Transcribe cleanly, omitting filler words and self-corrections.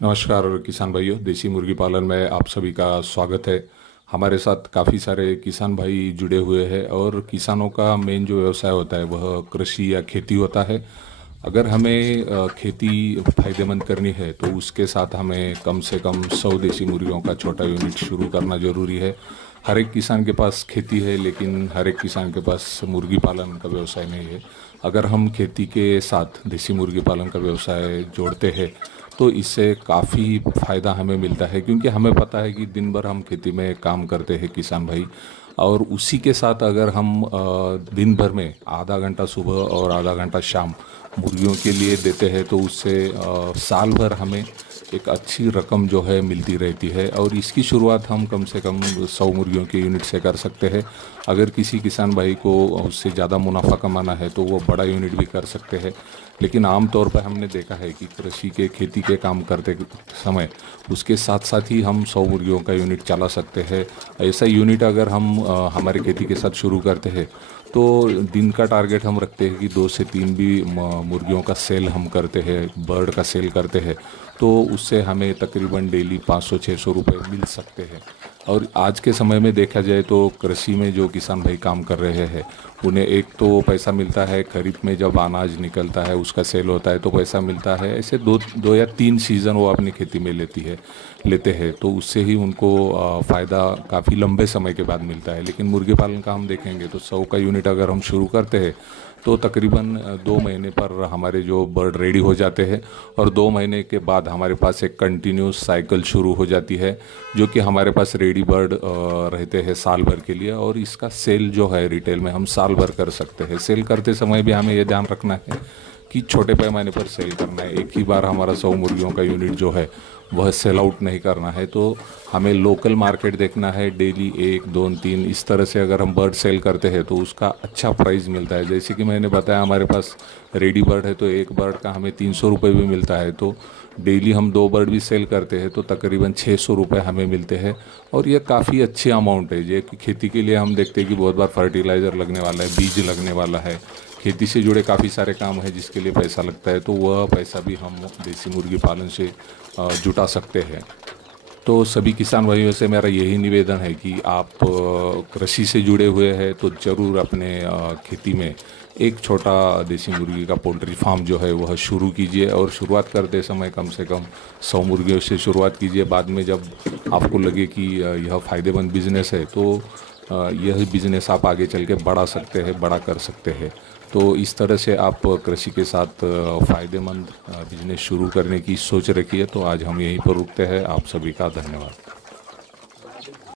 नमस्कार किसान भाइयों, देसी मुर्गी पालन में आप सभी का स्वागत है। हमारे साथ काफ़ी सारे किसान भाई जुड़े हुए हैं और किसानों का मेन जो व्यवसाय होता है वह कृषि या खेती होता है। अगर हमें खेती फायदेमंद करनी है तो उसके साथ हमें कम से कम 100 देसी मुर्गियों का छोटा यूनिट शुरू करना ज़रूरी है। हर एक किसान के पास खेती है, लेकिन हर एक किसान के पास मुर्गी पालन का व्यवसाय नहीं है। अगर हम खेती के साथ देसी मुर्गी पालन का व्यवसाय जोड़ते हैं तो इससे काफ़ी फ़ायदा हमें मिलता है, क्योंकि हमें पता है कि दिन भर हम खेती में काम करते हैं किसान भाई। और उसी के साथ अगर हम दिन भर में आधा घंटा सुबह और आधा घंटा शाम मुर्गियों के लिए देते हैं तो उससे साल भर हमें एक अच्छी रकम जो है मिलती रहती है। और इसकी शुरुआत हम कम से कम 100 मुर्गियों के यूनिट से कर सकते हैं। अगर किसी किसान भाई को उससे ज़्यादा मुनाफा कमाना है तो वो बड़ा यूनिट भी कर सकते हैं। लेकिन आम तौर पर हमने देखा है कि कृषि के खेती के काम करते समय उसके साथ साथ ही हम 100 मुर्गियों का यूनिट चला सकते हैं। ऐसा यूनिट अगर हम हमारे खेती के साथ शुरू करते हैं तो दिन का टारगेट हम रखते हैं कि 2 से 3 भी मुर्गियों का सेल हम करते हैं, बर्ड का सेल करते हैं, तो उससे हमें तकरीबन डेली 500-600 रुपये मिल सकते हैं। और आज के समय में देखा जाए तो कृषि में जो किसान भाई काम कर रहे हैं उन्हें एक तो पैसा मिलता है, खरीफ में जब अनाज निकलता है उसका सेल होता है तो पैसा मिलता है। ऐसे दो या तीन सीज़न वो अपनी खेती में लेते हैं, तो उससे ही उनको फ़ायदा काफ़ी लंबे समय के बाद मिलता है। लेकिन मुर्गी पालन का हम देखेंगे तो 100 का यूनिट अगर हम शुरू करते हैं तो तकरीबन 2 महीने पर हमारे जो बर्ड रेडी हो जाते हैं और 2 महीने के बाद हमारे पास एक कंटिन्यूस साइकिल शुरू हो जाती है, जो कि हमारे पास रेडी बर्ड रहते हैं साल भर के लिए। और इसका सेल जो है रिटेल में हम साल भर कर सकते हैं। सेल करते समय भी हमें ये ध्यान रखना है कि छोटे पैमाने पर सेल करना है। एक ही बार हमारा 100 मुर्गियों का यूनिट जो है वह सेल आउट नहीं करना है। तो हमें लोकल मार्केट देखना है, डेली 1, 2, 3 इस तरह से अगर हम बर्ड सेल करते हैं तो उसका अच्छा प्राइस मिलता है। जैसे कि मैंने बताया हमारे पास रेडी बर्ड है तो एक बर्ड का हमें 300 रुपये भी मिलता है। तो डेली हम 2 बर्ड भी सेल करते हैं तो तकरीबन 600 रुपये हमें मिलते हैं। और ये काफ़ी अच्छी अमाउंट है। ये कि खेती के लिए हम देखते हैं कि बहुत बार फर्टिलाइज़र लगने वाला है, बीज लगने वाला है, खेती से जुड़े काफ़ी सारे काम हैं जिसके लिए पैसा लगता है, तो वह पैसा भी हम देसी मुर्गी पालन से जुटा सकते हैं। तो सभी किसान भाइयों से मेरा यही निवेदन है कि आप कृषि से जुड़े हुए हैं तो ज़रूर अपने खेती में एक छोटा देसी मुर्गी का पोल्ट्री फार्म जो है वह शुरू कीजिए। और शुरुआत करते समय कम से कम 100 मुर्गियों से शुरुआत कीजिए। बाद में जब आपको लगे कि यह फ़ायदेमंद बिजनेस है तो यह बिज़नेस आप आगे चल के बढ़ा सकते हैं, बड़ा कर सकते हैं। तो इस तरह से आप कृषि के साथ फ़ायदेमंद बिजनेस शुरू करने की सोच रखिए। तो आज हम यहीं पर रुकते हैं। आप सभी का धन्यवाद।